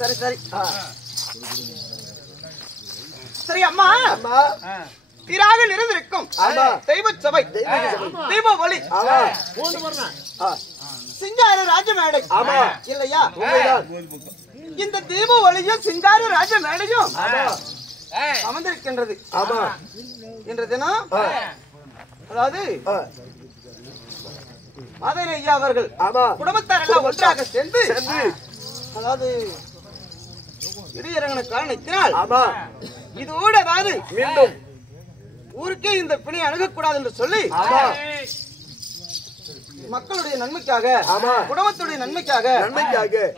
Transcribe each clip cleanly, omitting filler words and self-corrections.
சரி சரி சரி அம்மா தீராக நிறைந்திருக்கும் தெய்வ சபை தெய்வ ஒளி சிங்கார ராஜ மேடை இல்லையா? இந்த தெய்வ ஒளியும் சிங்கார ராஜ மேடையும் அமர்ந்திருக்கின்றது. இன்று தினம் அதாவது மாதேரி ஐயா அவர்கள் குடும்பத்தார் எல்லாம் ஒன்றாக சேர்ந்து அதாவது இடியிறங்கின காரணத்தினால் இதோடு அதாவது மீண்டும் ஊருக்கே இந்த பிணை அணுகக்கூடாது என்று சொல்லி மக்களுடைய நன்மைக்காக குடும்பத்துடைய நன்மைக்காக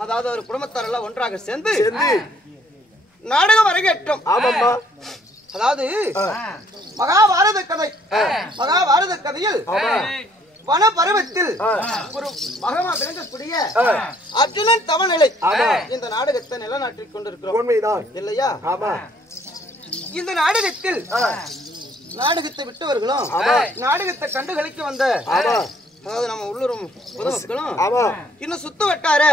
அதாவது ஒரு குடும்பத்தார் எல்லாம் ஒன்றாக சேர்ந்து நாடகம் அரங்கேற்றம். அதாவது மகாபாரத கதையில் வன பருவத்தில் ஒரு மகமா விளங்கக்கூடிய அர்ஜுனன் தவநிலை இந்த நாடகத்தை நிலநாட்டிக் கொண்டிருக்கிறோம். உண்மைதான் இல்லையா? இந்த நாடகத்தில் நாடகத்தை விட்டவர்களும் நாடகத்தை கண்டுகளிக்க வந்த அதாவது நம்ம உள்ளூரும் பொதுமக்களும் இன்னும் சுத்து வட்டார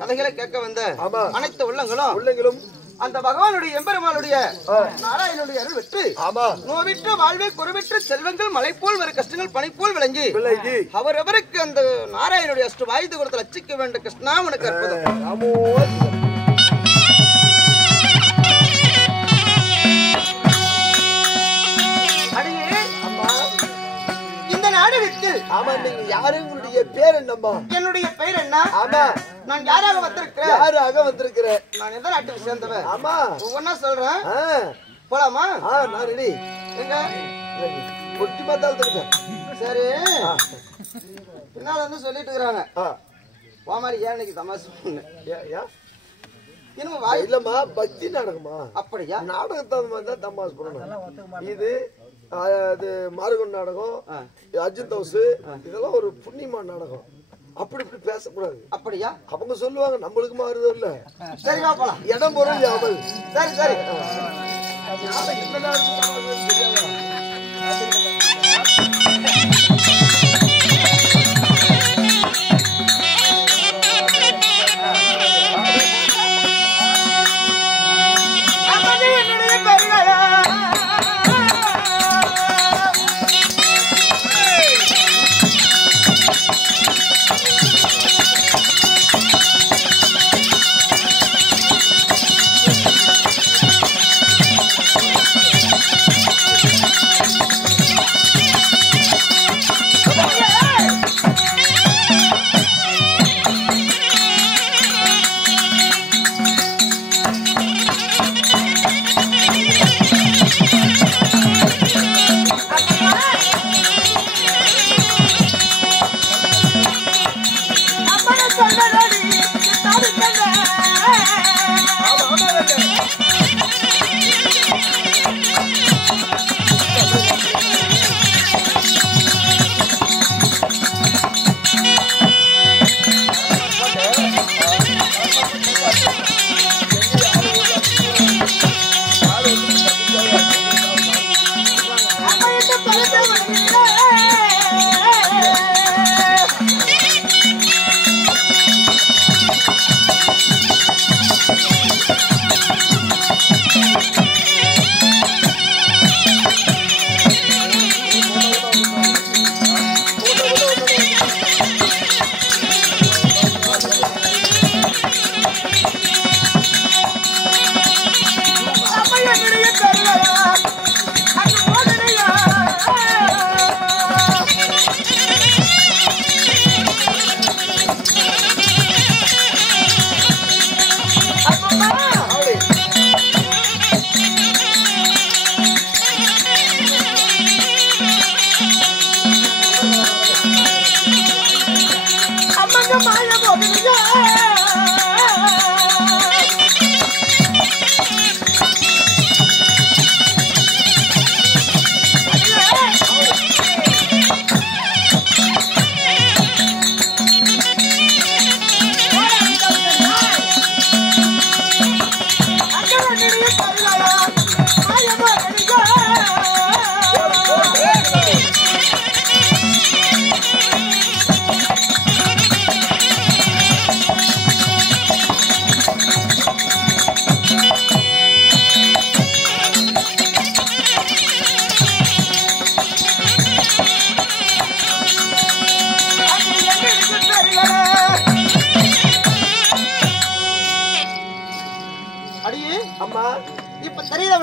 கதைகளை கேட்க வந்த அனைத்து உள்ளங்களும் அந்த பகவானுடைய எம்பெருமானுடைய நாராயணனுடைய அருள் பெற்று நோவிற்ற வாழ்வே குறைவிற்ற செல்வங்கள் மலை போல் வரும் கஷ்டங்கள் பனி போல் விளங்கி அவரவருக்கு அந்த நாராயணனுடைய அஷ்ட வாய்ந்து கொடுத்து ரட்சிக்க வேண்டும். கிருஷ்ணா உனக்கு அற்புதம். யாருடைய பேர் என்னம்மா? என்னுடைய பெயர் என்ன? நான் யாராக வந்திருக்கிறேன்? நான் எந்த நாட்டுக்கு சேர்ந்தவன்? ஒவ்வொன்னா சொல்றேன். போலாமா? நான் ரெடி. எங்க பொட்டி மாத்தால் சரி பின்னால வந்து சொல்லிட்டு இருக்கிறாங்க மாதிரி ஏன் இன்னைக்கு தமாசு இன்னும் வாய் இல்லம்மா பக்தி நாடகமா? அப்படியா? நாடகத்தை மாதிரி தான் தமாசு பண்ணணும். இது அது மார்கன் நாடகம், அர்ஜுன் தௌசு, இதெல்லாம் ஒரு புண்ணியமான நாடகம். அப்படி இப்படி பேசக்கூடாது. அப்படியா? அவங்க சொல்லுவாங்க நம்மளுக்கு மாறுதோ இல்ல. சரி போலாம். இடம் பொருள் யாமல். சரி சரி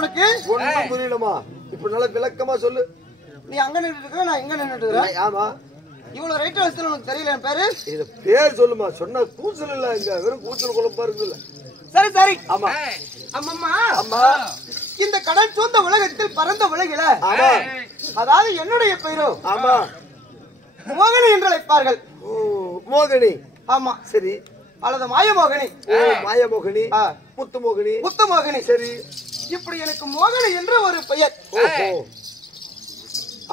உனக்கு? ஒண்ணும் புரியலமா. இப்ப நல்ல விளக்கமா சொல்லு. நீ அங்க நின்னுட்டு இருக்க, நான் இங்க நின்னுட்டு இருக்கேன். ஆமா. இவ்வளவு ரைட் வயசுல உனக்கு தெரியல என் பேரு? இது பேர் சொல்லுமா. சொன்னா கூச்சல் இல்ல, இங்க வெறும் கூச்சல் குழப்பா இருக்குல்ல. சரி சரி. ஆமா. அம்மம்மா. ஆமா. இந்த கடல் சூழ்ந்த உலகத்தில் பரந்த உலகில ஆமா. அதாவது என்னுடைய பெயரோ ஆமா மோகினி என்று அழைப்பார்கள். மோகினி. ஆமா. சரி. அல்லது மாயமோகினி. மாயமோகினி, முத்துமோகினி. முத்துமோகினி. சரி. இப்படி எனக்கு மோகினி என்று ஒரு பெயர்.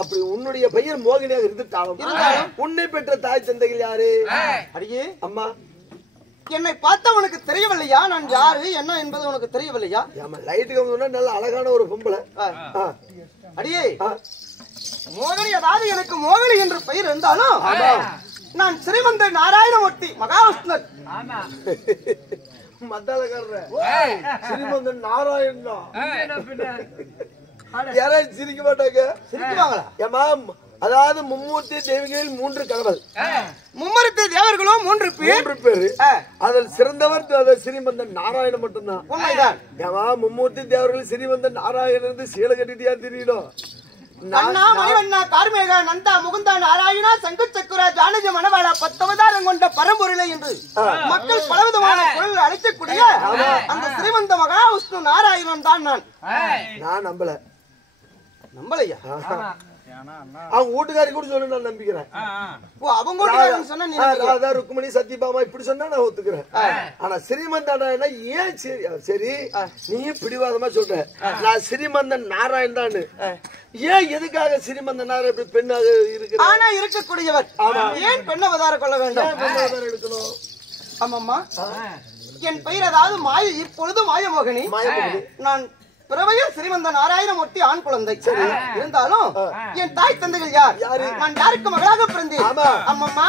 அப்படி உன்னுடைய பெயர் மோகினியாக இருந்துட்டாலும் உன்னை பெற்ற தாய் தந்தைகள் யாரு? அடியே அம்மா, என்னை பார்த்தா உனக்கு தெரியவில்லையா நான் யாரு என்ன என்பது உனக்கு தெரியவில்லையா? லைட்டுக்கு வந்து நல்ல அழகான ஒரு பொம்பளை. அடியே மோகினி, அதாவது எனக்கு மோகினி என்று பெயர் இருந்தாலும் நான் ஸ்ரீமந்த நாராயணமூர்த்தி மகாவிஷ்ணர். மத்தாலக்காரர் ஸ்ரீமந்தன் நாராயணன் தான். யாராவது சிரிக்க மாட்டாங்க? சிரிக்குவாங்களா? ஏமா, அதாவது மும்மூர்த்தி தேவிகளில் 3 கடவுள், மும்மூர்த்தி தேவர்களோ 3 பேரு. அதில் சிறந்தவர் ஸ்ரீமந்தன் நாராயணன் மட்டும்தான். உண்மைதான். ஏமா, மும்மூர்த்தி தேவர்கள் ஸ்ரீமந்தன் நாராயணன் சீலை கட்டிட்டியா தெரியணும். கண்ணா, மணிவண்ணா, கார்மேகா, நந்தா, முகுந்தா, நாராயணா, சங்கு சக்குரா, ஜானகி, மணவாளா, 10 அவதாரம் கொண்ட பரம்பொருளை என்று மக்கள் பலவிதமான குரல் அழைக்கக்கூடிய அந்த ஸ்ரீமந்த மகாவிஷ்ணு நாராயணன் தான் நான். நான் நம்பலையா? அவங்க வீட்டுக்காரி கூட சொல்லு, நான் நம்பிக்கிறேன். அவங்க வீட்டுக்காரங்க சொன்னா நீ ராதா, ருக்மணி, சத்யபாமா இப்படி சொன்னா நான் ஒத்துக்கிறேன். ஆனா ஸ்ரீமந்தன் ஏன் சரி நீயும் பிடிவாதமா சொல்ற? நான் ஸ்ரீமந்தன் நாராயண் தான். ஏன் எதுக்காக ஸ்ரீமந்தன் நாராயண் இப்படி பெண்ணாக இருக்கு? ஆனா இருக்கக்கூடியவர் ஏன் பெண் அவதாரம் கொள்ள வேண்டும்? எடுக்கணும். ஆமாம்மா, என் பெயர் அதாவது இப்பொழுது மாயமோகினி. நான் பிறவையில் ஸ்ரீமந்த நாராயணமூர்த்தி ஆண் குழந்தை. இருந்தாலும் என் தாய் தந்தைகள் யார்? நான் யாருக்கு மகளாக பிறந்தேன்? அம்மம்மா,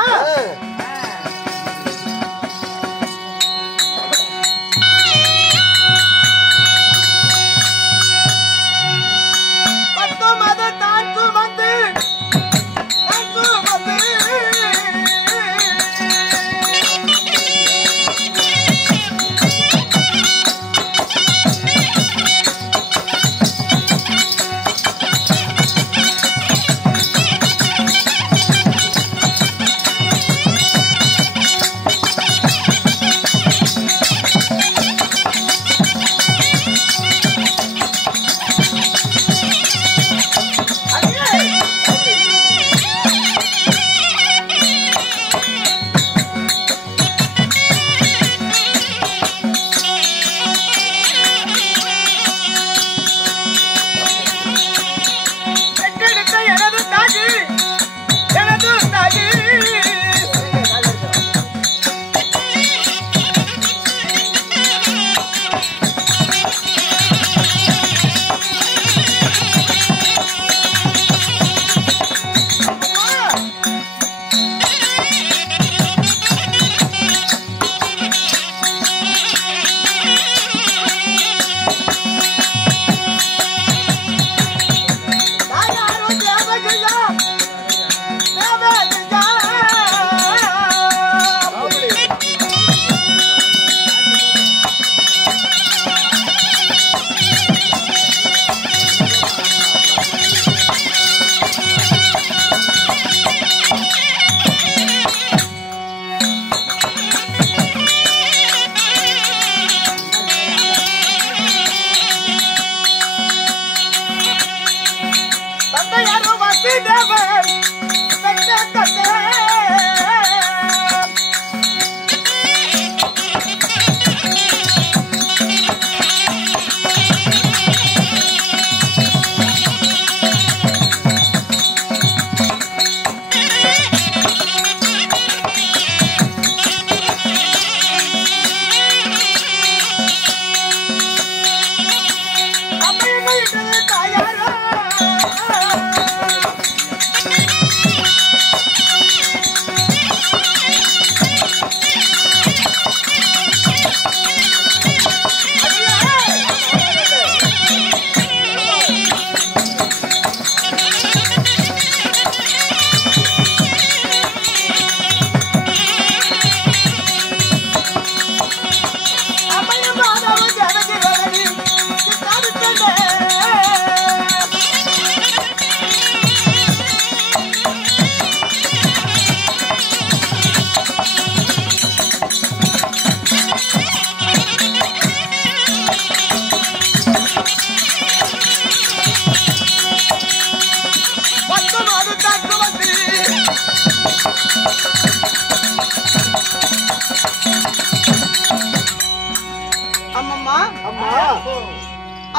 அம்மா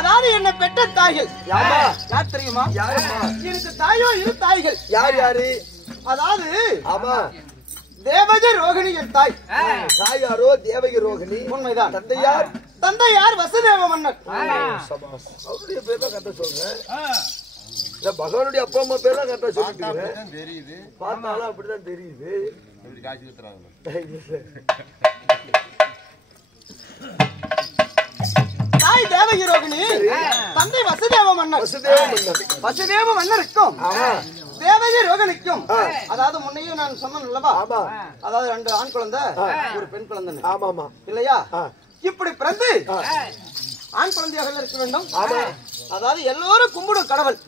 அதாவது என்ன பெற்ற தாய்கள் யாரா? யார் தெரியுமா? யாரம்மா? எனக்கு தாயோ இரு தாய்கள். யாரு? அதாவது ஆமா தேவகி ரோகிணி என் தாய். தாயாரோ தேவகி ரோகிணி. உண்மைதான். தந்தையார்? தந்தையார் வசுதேவ மன்னர். அவருடைய பேர் தான் கரெக்டா சொல்றேன். பகவானுடைய அப்பா அம்மா பேர் தான் கரெக்டா சொல்லிட்டு தெரியுது. பார்த்தாலும் அப்படிதான் தெரியுது. தாய் தேவகி ரோகிணி, தந்தை வசுதேவ மன்னர். வசுதேவ மன்னருக்கும் தேவகி ரோகிணிக்கும், அதாவது முன்னையும் நான் சொன்னேன் அல்லவா, அதாவது 2 ஆண் குழந்தை ஒரு பெண் குழந்தை. ஆமாமா இல்லையா? இப்படி பிறந்து ஆண் குழந்தையாக இருக்க வேண்டும். அதாவது எல்லோரும் கும்பிடும் கடவுள்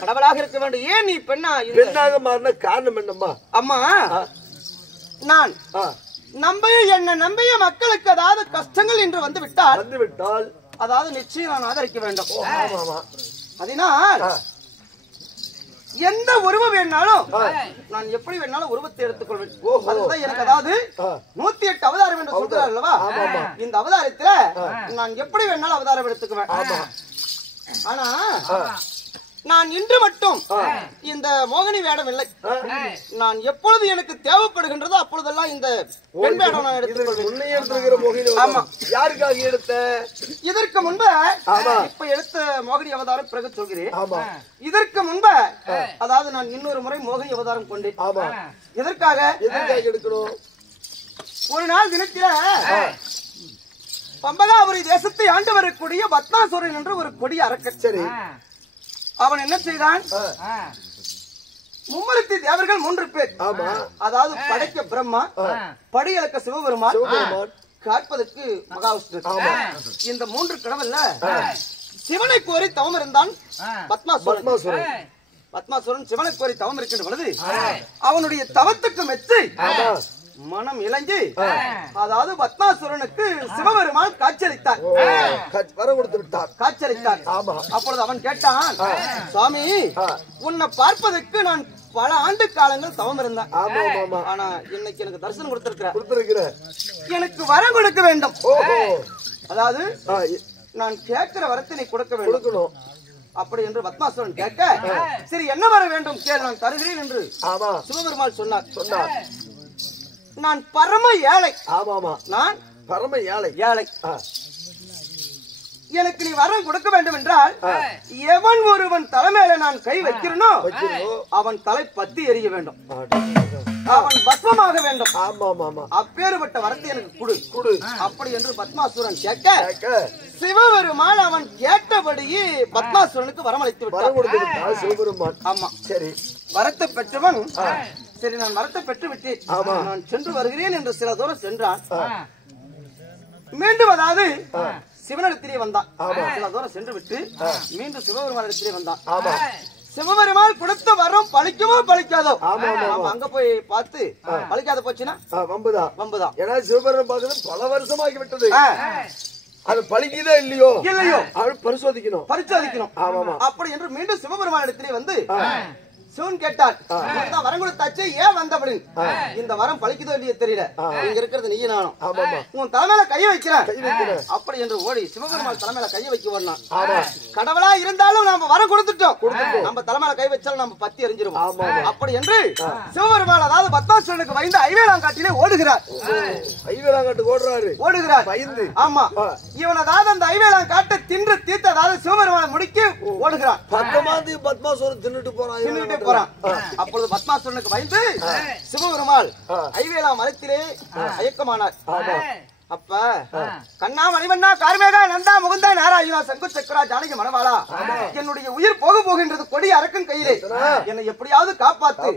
கடவுளாக இருக்க வேண்டும். ஏன் நீ பெண்ணாக மாறின காரணம் என்னம்மா? அம்மா, நான் என்ன நம்பிய மக்களுக்கு அதாவது கஷ்டங்கள் என்று வந்து விட்டால் அதாவது நிச்சயம் நான் ஆதரிக்க வேண்டும். அதனால் எந்த உருவம் வேணாலும் நான் எப்படி வேணாலும் உருவத்தை எடுத்துக்கொள்வேன். அதுதான் எனக்கு அதாவது 108 அவதாரம் என்று சொல்கிறார் அல்லவா, இந்த அவதாரத்துல நான் எப்படி வேணாலும் அவதாரம் எடுத்துக்குவேன். ஆனா நான் இன்று மட்டும் இந்த மோகினி வேடம் இல்லை. நான் எப்பொழுது எனக்கு தேவைப்படுகின்றதோ அப்பொழுதெல்லாம் இந்த பெண் வேடம் நான் எடுத்துக்கொள்வேன். ஆமா. யாருக்காக எடுத்த? இதற்கு முன்பு இப்ப எடுத்த மோகினி அவதாரம் பிறகு சொல்கிறேன். இதற்கு முன்பு அதாவது நான் இன்னொரு முறை மோகினி அவதாரம் கொண்டேன். எதற்காக எடுக்கணும்? ஒரு நாள் தினத்தில பம்பகாபுரி தேசத்தை ஆண்டு வரக்கூடிய பத்மாசுரன் என்ற ஒரு கொடிய அரக்கன். சரி. அவன் என்ன செய்தான்? மும்மூர்த்தி தேவர்கள் 3 பேர். அதாவது படைக்க பிரம்மா, படியலக்க சிவபெருமான், காற்பதற்கு மகாவிஷ்ணு. இந்த 3 கடவுள்ல சிவனை கோரி தவம் இருந்தான் பத்மாசுரன். பத்மாசுரன் சிவனை கோரி தவம் இருக்கின்ற பொழுது அவனுடைய தவத்துக்கு மெச்சு மனம் இலங்கி அதாவது பத்மாசுரனுக்கு சிவபெருமான் காட்சியளித்தார். காட்சியளித்தார். அப்பொழுது அவன் கேட்டான், சுவாமி, உன்னை பார்ப்பதற்கு நான் பல ஆண்டு காலங்கள் தவம் இருந்தேன். ஆனா இன்னைக்கு எனக்கு தரிசனம் கொடுத்திருக்கிற எனக்கு வரம் கொடுக்க வேண்டும். அதாவது நான் கேட்கிற வரத்தை நீ கொடுக்க வேண்டும். அப்படி என்று பத்மாசுரன் கேட்க, சரி என்ன வர வேண்டும் கேள், நான் தருகிறேன் என்று சிவபெருமான் சொன்னார். நான் பரம ஏழை. நான் பரம ஏழை. எனக்கு நீ வரம் கொடுக்க வேண்டும் என்றால் எவன் ஒருவன் தலைமையில நான் கை வைக்கிறனோ அவன் தலை பத்தி எரிய வேண்டும், அவன் பஸ்மமாக வேண்டும். அப்பேறுபட்ட வரத்தை எனக்கு கொடு. அப்படி என்று பத்மாசுரன் கேட்க சிவபெருமான் அவன் கேட்டபடியே பத்மாசுரனுக்கு வரமளித்து விட்டார் சிவபெருமான். ஆமா. சரி, வரத்தை பெற்றவன் சரி நான் வரத்தை பெற்று விட்டேன், நான் சென்று வருகிறேன் என்று சில தூரம் சென்றான். மீண்டும் அதாவது சிவனிடத்திலே வந்தான். சில தூரம் சென்று விட்டு மீண்டும் சிவபெருமானிடத்திலே வந்தான். சிவபெருமான் கொடுத்த வரம் பழிக்குமோ பழிக்காதோ? அங்க போய் பார்த்து பழிக்காத போச்சுன்னா வம்புதான். ஏன்னா சிவபெருமான் பார்க்கறது பல வருஷமாகி விட்டது. அது பழிக்குதா இல்லையோ பரிசோதிக்கணும். அப்படி என்று மீண்டும் சிவபெருமான் இடத்திலே வந்து சிவன் கேட்டார், வரம் கொடுத்தாச்சு, ஏன் வந்தபடி இந்த வரம் பழிக்குதோ இல்லையோ தெரியல, இங்க இருக்கிறது நீ நானும் உன் தலைமையில கைய வைக்கிறேன். அப்படி என்று ஓடி சிவபெருமான் தலைமையில கைய வைக்க வரணும். கடவுளா இருந்தாலும் நாம வரம் கொடுத்துட்டோம், நம்ம தலைமையில கை வச்சாலும் நம்ம பத்தி எரிஞ்சிருவோம். அப்படி என்று சிவபெருமான் அதாவது பத்மாசுரனுக்கு பயந்து ஐவேலாங்காட்டிலே ஓடுகிறார். ஓடுகிறார் பயந்து. ஆமா, இவன் அதாவது அந்த ஐவேலாங்காட்டை தின்று தீர்த்து அதாவது சிவபெருமானை முடிக்க ஓடுகிறான். பத்மாசுரன் தின்னுட்டு போறான். அப்பொழுது பத்மாசுரனுக்கு பயந்து சிவபெருமாள் ஐவேலா மரத்திலே ஐயக்கமானார். அப்ப கண்ணா மணிவண்ணா கார்மேகா நந்தா முகுந்தா நாராயணா சங்கு சக்கரா ஜானகி மணவாளா, என்னுடைய உயிர் போகின்றது கொடி அரக்கன் கையிலே, என்னை எப்படியாவது காப்பாத்து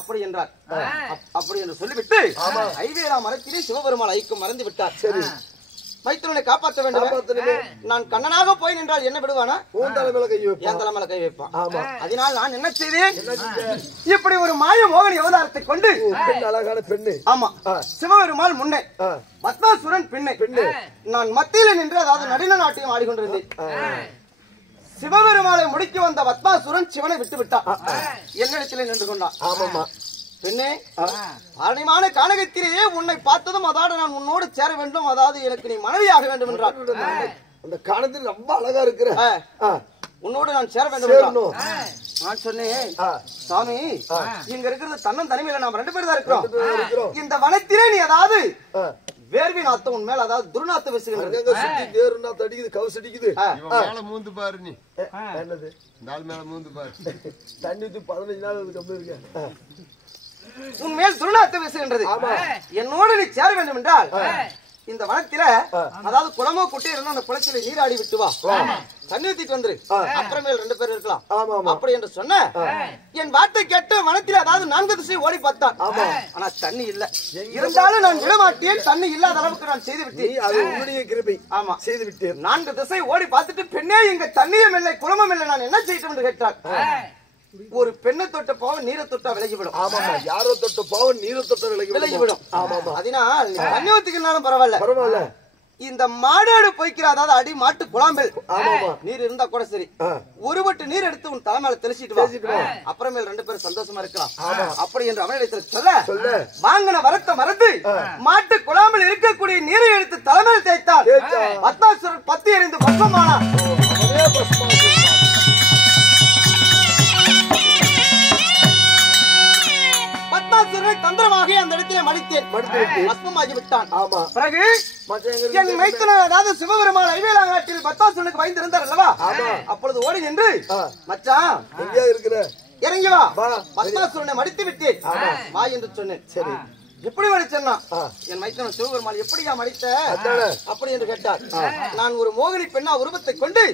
அப்படி என்றார். அப்படி என்று சொல்லிவிட்டு ஐவேலா மரத்திலே சிவபெருமாள் ஐக்கம் மறந்து விட்டார். சரி, மைத்திரனை காப்பாற்ற வேண்டும். நான் கண்ணனாக போய் நின்றால் என்ன விடுவானா? என் தலைமையில கை வைப்பான். அதனால் நான் என்ன செய்தேன்? இப்படி ஒரு மாய மோகினி அவதாரத்தை கொண்டு அழகான பெண்ணு. ஆமா, சிவபெருமாள் முன்னே, பத்மாசுரன் பின்னே, நான் மத்தியில நின்று அதாவது நடின நாட்டியம் ஆடிக்கொண்டிருந்தேன். சிவபெருமாளை முடிக்க வந்த பத்மாசுரன் சிவனை விட்டு விட்டான், என்னிடத்திலே நின்று கொண்டான். பெண்ணே, அருமையான கானகத்திலேயே உன்னை பார்த்ததும் அதாவது நான் உன்னோடு சேர வேண்டும், அதாவது எனக்கு நீ மனைவியாக வேண்டும் என்றார். அந்த காலத்தில் ரொம்ப அழகா இருக்கிற உன்னோடு நான் சேர வேண்டும். நான் சொன்னேன், சாமி இங்க இருக்கிறது தன்னன் தனிமையில நாம் 2 பேர் தான் இருக்கிறோம். இந்த வனத்திலே நீ அதாவது வேர்வி நாத்தம் உன் மேல அதாவது துர்நாத்தம் வீசுகிறது. வேர்நாத்தம் அடிக்குது, கவுஸ் அடிக்குது. மேல மூந்து பாரு நீ. என்னது நாள் மேல மூந்து பாரு. தண்ணி ஊத்தி 15 நாள் கம்மி இருக்க. உன் மேல் துர்நாத்தம் வீசுகின்றது. என்னோடு நீ சேர வேண்டும் என்றால் இந்த வனத்தில அதாவது குளமோ குட்டி இருந்தா அந்த குளத்தில நீராடி விட்டு வா, தண்ணி ஊத்திட்டு வந்துரு, அப்புறமேல் 2 பேர் இருக்கலாம் அப்படி என்று சொன்ன என் வார்த்தை கேட்டு வனத்தில அதாவது 4 திசை ஓடி பார்த்தான். ஆனா தண்ணி இல்ல. இருந்தாலும் நான் விடமாட்டேன், தண்ணி இல்லாத அளவுக்கு நான் செய்து விட்டேன். அது உன்னுடைய கிருபை. ஆமா, செய்து விட்டேன். 4 திசை ஓடி பார்த்துட்டு பெண்ணே இங்க தண்ணியும் இல்லை குளமும் இல்லை, நான் என்ன செய்யட்டும் என்று கேட்டார். ஒரு பெண்ணை தொட்ட பாவம் நீரை தொட்டா விலகிவிடும். ஆமாமா, யாரோ தொட்ட பாவம் நீரை தொட்ட விலகிவிடும். ஆமாமா, அதனால் நீ தண்ணி ஊத்திக்கனாலும் பரவாயில்ல, பரவாயில்ல. இந்த மாடாடு போய்க்கிற அதாவது அடி மாட்டு குழாம்பல் நீர் இருந்தா கூட சரி, ஒரு பட்டு நீர் எடுத்து உன் தலைமையில தெளிச்சிட்டு வா, அப்புறமேல் 2 பேரும் சந்தோஷமா இருக்கலாம் அப்படி என்று அவனிடத்தில் சொல்ல வாங்கின வரத்தை மறந்து மாட்டு குழாம்பில் இருக்கக்கூடிய நீரை எடுத்து தலைமையில் தேய்த்தால் பத்தாசுரன் 10 எறிந்து பஸ்மமானார். தந்திரமாக அந்த இடத்திலே மடித்தேன், பஸ்மமாகி விட்டான். பிறகு என் மைத்தனர் அதாவது சிவபெருமான் ஐவேலாங்காட்டில் பத்தாசுரனுக்கு பயந்து இருந்தார் அல்லவா, அப்பொழுது ஓடி நின்று மச்சான் எங்கேயா இருக்கிற இறங்கி வா, பத்தாசுரனை மடித்து விட்டேன் வா என்று சொன்னேன். சரி, எப்படி மடிச்சேன்னா என் மைத்தனர் சிவபெருமான் எப்படியா மடித்த அப்படி என்று கேட்டார். நான் ஒரு மோகினி பெண்ணா உருவத்தை கொண்டு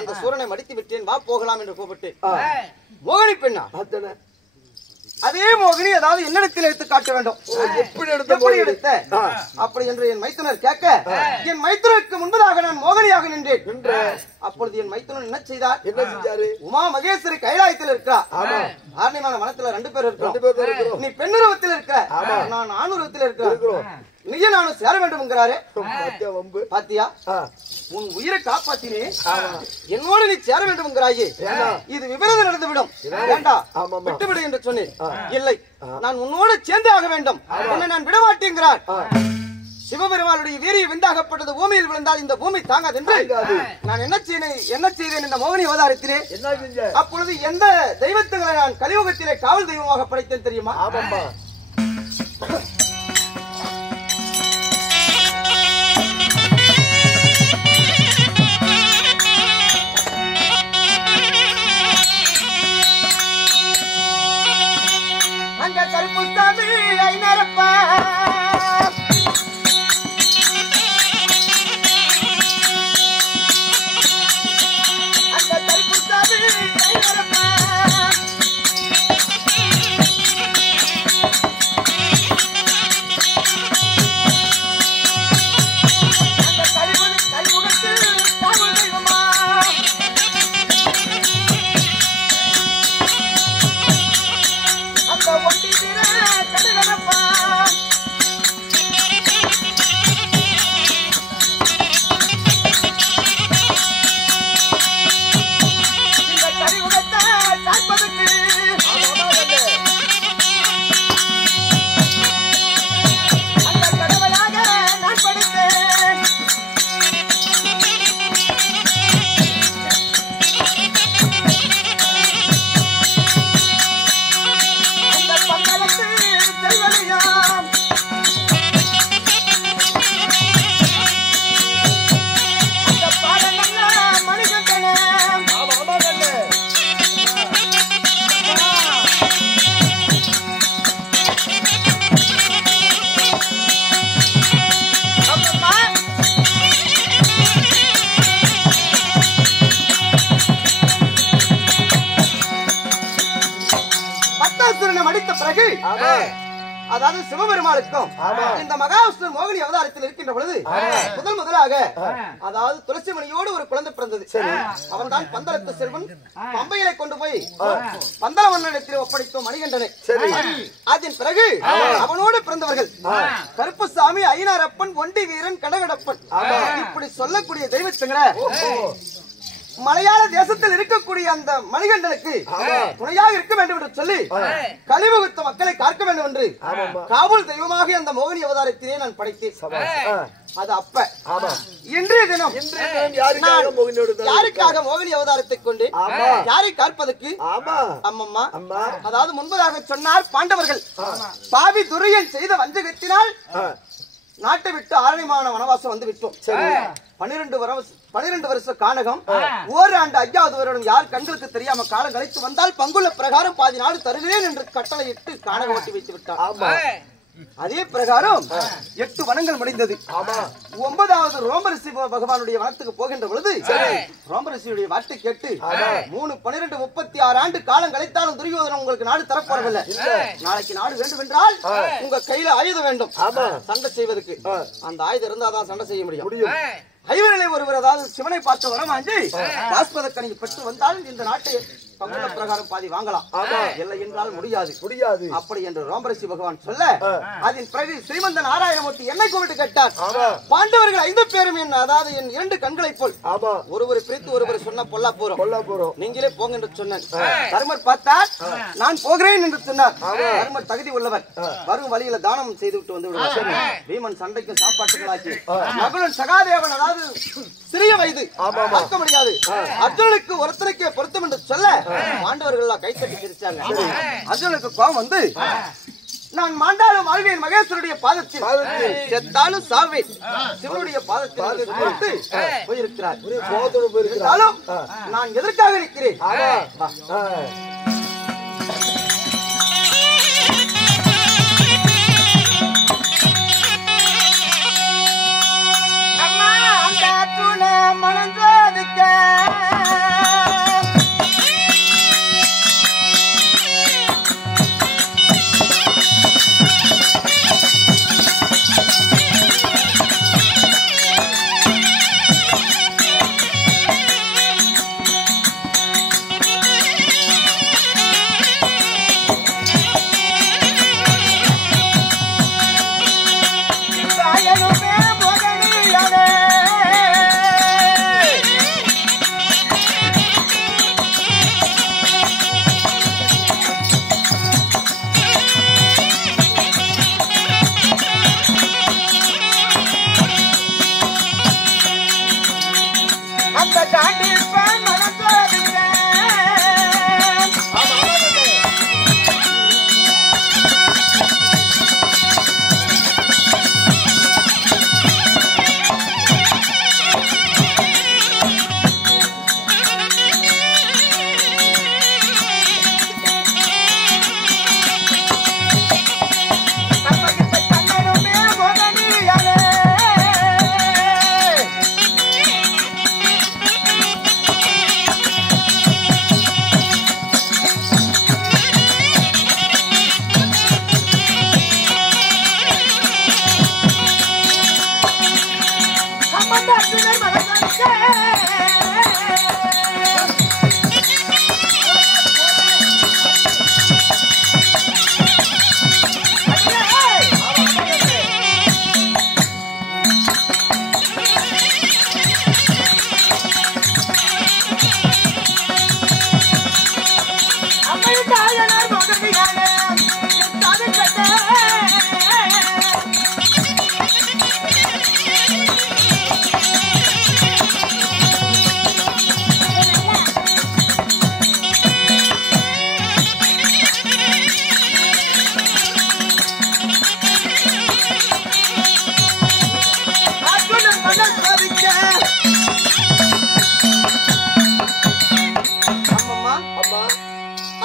அந்த சூரனை மடித்து விட்டேன், வா போகலாம் என்று கூப்பிட்டேன். மோகினி பெண்ணா? அதே மோகினி அதாவது என்னிடத்தில் எடுத்து காட்ட வேண்டும். எப்படி எடுத்த அப்படி என்று என் மைத்துனர் கேட்க என் மைத்துனருக்கு முன்பதாக நான் மோகினியாக நின்றேன். அப்பொழுது என் மைத்துனர் என்ன செய்தார்? என்ன செஞ்சாரு? உமா மகேஸ்வரி கைலாயத்தில் இருக்கிறார். ஆரணிமான வனத்துல 2 பேர் இருக்கிறோம். நீ பெண்ணுருவத்தில் இருக்க, நான் ஆணுருவத்தில் இருக்கிறேன். நீங்க நானும் சேர வேண்டும் என்கிறாரு. பாத்தியா, உன் உயிரை காப்பாத்தினே என்னோடு நீ சேர வேண்டும் என்கிறாயே, இது விபரீதம் நடந்துவிடும், வேண்டாம் விட்டுவிடு என்று சொன்னேன். இல்லை, நான் உன்னோடு சேர்ந்தே ஆக வேண்டும், என்னை நான் விடமாட்டேங்கிறார். சிவபெருமானுடைய வீரிய விந்தாகப்பட்டது பூமியில் விழுந்தால் இந்த பூமி தாங்காது என்று நான் என்ன செய்தேன் இந்த மோகினி அவதாரத்திலே. அப்பொழுது எந்த தெய்வத்துகளை நான் கலியுகத்திலே காவல் தெய்வமாக படைத்தேன் தெரியுமா? கருப்புசாமி ஐநரப்பா அந்த கருப்புசாமி ஐநரப்பா அந்த கலிமுகத்தில் காவல் தெய்வமா அந்த ஒட்டி கடுகடப்பா இந்த கலிமுகத்தை காப்பதற்கு அந்த கடவுளாக நான் படித்தேன். அந்த பங்களத்து செல்வனையாம் அந்த பாடல்ல மணிகண்டனே பத்தாசுரனை மடித்த பிறகு அதாவது சிவபெருமானுக்கும் இந்த மகாவிஷ்ணு மோகினி அவதாரத்தில் இருக்கின்ற பொழுது முதலாக அதாவது துளசி மணியோடு ஒரு குழந்தை பிறந்தது. அவன் தான் பந்தளத்து செல்வன். பம்பையிலை கொண்டு போய் பந்தள மன்னனிடத்தில் ஒப்படைத்தோம் மணிகண்டனை. அதன் பிறகு அவனோடு பிறந்தவர்கள் கருப்புசாமி ஐனாரப்பன் ஒண்டி வீரன் கடகடப்பன் இப்படி சொல்லக்கூடிய தெய்வத்துங்களை மலையாள தேசத்தில் இருக்கக்கூடிய அந்த மணிகண்டனுக்கு துணையாக இருக்க வேண்டும் என்று சொல்லி கலிமுகத்த மக்களை காக்க வேண்டும் என்று காவல் தெய்வமாக அந்த மோகினி அவதாரத்திலே நான் படைத்தேன். அது அப்ப இன்றைய தினம் யாருக்காக மோகினி அவதாரத்தை கொண்டு யாரை காப்பதற்கு அம்மம்மா, அதாவது முன்பதாக சொன்னார் பாண்டவர்கள் பாவி துரியன் செய்த வஞ்சகத்தினால் நாட்டை விட்டு ஆரணிமான வனவாசம் வந்து விட்டோம். 12 வருஷ கானகம், ஓராண்டு 5வது வருடம் யார் கண்களுக்கு தெரியாம காலம் கழித்து வந்தால் பங்குள்ள பிரகாரம் பாதி நாடு தருகிறேன் என்று கட்டளையிட்டு கானகம் ஓட்டி வைத்து விட்டார். அதே பிரகாரம் 8 வனங்கள் முடிந்தது. 9வது ரோமரிஷி பகவானுடைய வனத்துக்கு போகின்ற பொழுது ரோமரிஷியுடைய வார்த்தை கேட்டு 3 12 36 ஆண்டு காலம் கழித்தாலும் துரியோதனன் உங்களுக்கு நாடு தரப்போறதில்லை. நாளைக்கு நாடு வேண்டும் என்றால் உங்க கையில ஆயுதம் வேண்டும் சண்டை செய்வதற்கு. அந்த ஆயுதம் இருந்தாதான் சண்டை செய்ய முடியும். ஐவரிலே ஒருவர் அதாவது சிவனை பார்த்து வரமாஞ்சி பாஸ்பதக்கணியை பெற்று வந்தாலும் இந்த நாட்டை பங்குள்ள பிரகாரம் பாதி வாங்கலாம், இல்லை என்றால் முடியாது அப்படி என்று ரோமரிஷி பகவான் சொல்ல அதன் பிறகு ஸ்ரீமந்த நாராயணமூர்த்தி என்னை கூப்பிட்டு கேட்டார். பாண்டவர்கள் 5 பேரும் அதாவது என் 2 கண்களை போல் ஒருவர் பிரித்து ஒருவர் சொன்ன பொல்லா போறோம், நீங்களே போங்க என்று சொன்னேன். தர்மர் பார்த்தார், நான் போகிறேன் என்று சொன்னார். தர்மர் தகுதி உள்ளவர், வரும் வழியில தானம் செய்து விட்டு வந்து விடுவார். பீமன் சண்டைக்கு சாப்பாட்டுகளாக்கி மகளும் சகாதேவன் அதாவது சிறிய வயது பார்க்க முடியாது அர்ஜுனனுக்கு ஒருத்தருக்கே பொருத்தம் என்று சொல்ல பாண்டவர்கள் எல்லாம் கைத்தட்டி சிரிச்சாங்க. அர்ஜுனனுக்கு கோபம் வந்து நான் மாண்டாலும் வாழ்வேன் மகேஸ்வருடைய பாதத்தில் செத்தாலும் சாவேன் சிவனுடைய பாதத்தில் போயிருக்கிறார். நான் எதற்காக இருக்கிறேன்?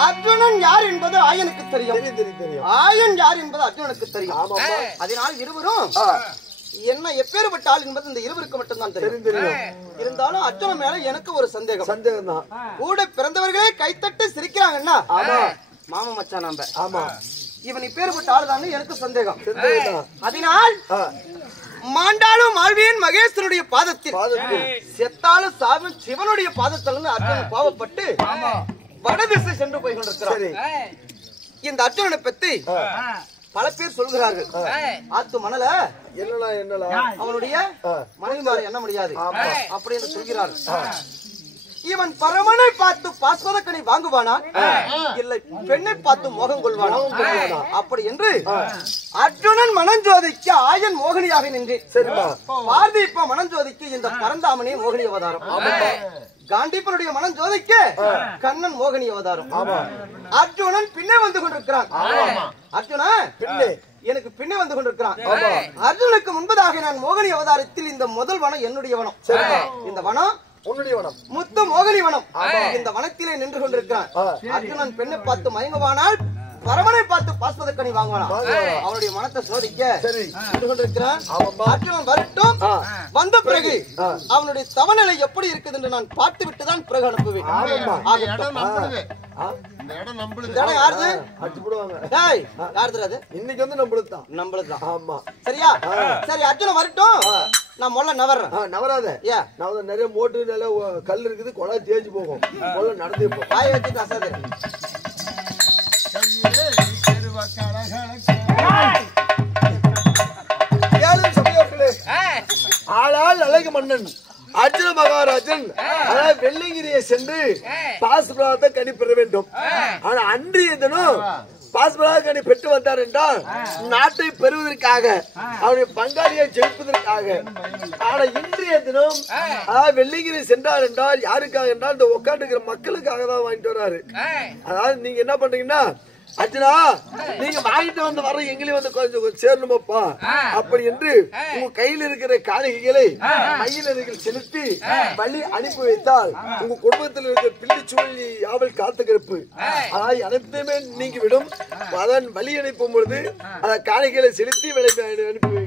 அர்ஜுனன் யார் என்பது ஆயனுக்கு தெரியும், ஆயன் யார் என்பது அர்ஜுனனுக்கு தெரியும். அதனால் இருவரும் என்ன எப்பேற்பட்ட ஆள் என்பது இந்த இருவருக்கு மட்டும்தான் தெரியும். இருந்தாலும் அர்ஜுனன் மேல எனக்கு ஒரு சந்தேகம் தான். கூட பிறந்தவர்களே கைத்தட்டு சிரிக்கிறாங்கன்னா மாமா மச்சான் நம்ப இவன் இப்பேற்பட்ட ஆள் தான் எனக்கு சந்தேகம். அதனால் மாண்டாலும் மாழ்வியன் மகேஸ்வருடைய பாதத்தில் செத்தாலும் சாவும் சிவனுடைய பாதத்தில் அர்ஜுனன் பாவப்பட்டு வடதிசை சென்று போய் கொண்டிருக்கிறார். இந்த அர்ஜுனனை பத்தி பல பேர் சொல்கிறார்கள். ஆத்து மணல அவனுடைய மனைவிமாரை எண்ண முடியாது அப்படின்னு சொல்கிறார்கள். இவன் பரமனை பார்த்து பாஸ்வதக்கனை வாங்குவானா இல்லை பெண்ணை பார்த்து மோகம் கொள்வானா அப்படி என்று அர்ஜுனன் மனஞ்சோதிக்கு ஆயன் மோகினியாக நின்று பார்த்தி இப்ப மனஞ்சோதிக்கு இந்த பரந்தாமனே மோகினி அவதாரம் காண்டிப்பனுடைய மனஞ்சோதிக்கு கண்ணன் மோகினி அவதாரம் அர்ஜுனன் பின்னே வந்து கொண்டிருக்கிறான் அர்ஜுனா பின்னே எனக்கு பின்னே வந்து கொண்டிருக்கிறான் அர்ஜுனுக்கு முன்பதாக நான் மோகினி அவதாரத்தில் இந்த முதல் வனம் என்னுடைய வனம் இந்த வனம் முத்து மோகினி வனம் இந்த வனத்திலே நின்று கொண்டிருக்கிறான் அர்ஜுனன் பெண்ணை பார்த்து மயங்குவானால் பரமனை பார்த்து பாஸ்வதக்கனி வாங்குவானா அவனுடைய மனத்தை சோதிக்க நின்று கொண்டிருக்கிறான் அர்ஜுனன் வரட்டும் வந்த பிறகு அவனுடைய தவநிலை எப்படி இருக்குது என்று நான் பார்த்து விட்டுதான் பிறகு அனுப்புவேன் இன்னைக்கு வந்து நம்மளுதான் ஆமா சரியா சரி அர்ஜுனன் வரட்டும் நான் முதல்ல நவர்றேன் நவராத நிறைய மோட்டு நல்ல கல் இருக்குது கொலை தேய்ச்சி போகும் முதல்ல நடந்து போ வாயை வச்சுட்டு அசாது ஆளால் அழகு மன்னன் அர்ஜுன மகாராஜன் அதாவது வெள்ளிங்கிரியை சென்று பாஸ்பராத்தை கனி பெற வேண்டும். ஆனா அன்றைய தினம் பாஸ்பராத கனி பெற்று வந்தார் என்றால் நாட்டை பெறுவதற்காக அவருடைய பங்காளியை ஜெயிப்பதற்காக. ஆனா இன்றைய தினம் வெள்ளிங்கிரி சென்றார் என்றால் யாருக்காக என்றால் இந்த உட்காந்துக்கிற மக்களுக்காக தான் வாங்கிட்டு வர்றாரு. அதாவது நீங்க என்ன பண்றீங்கன்னா அர்ஜுனா நீங்க வாங்கிட்டு வந்து வர எங்களையும் வந்து கொஞ்சம் சேரணுமாப்பா அப்படி என்று உங்க கையில் இருக்கிற காணிக்கைகளை மையிலர்கள் செலுத்தி வழி அனுப்பி வைத்தால் உங்க குடும்பத்தில் இருக்கிற பிள்ளை சூழலி யாவல் காத்துக்கிருப்பு அதாவது அனைத்துமே நீங்கி விடும். அதன் வழி அனுப்பும் பொழுது காணிக்கைகளை செலுத்தி அனுப்பி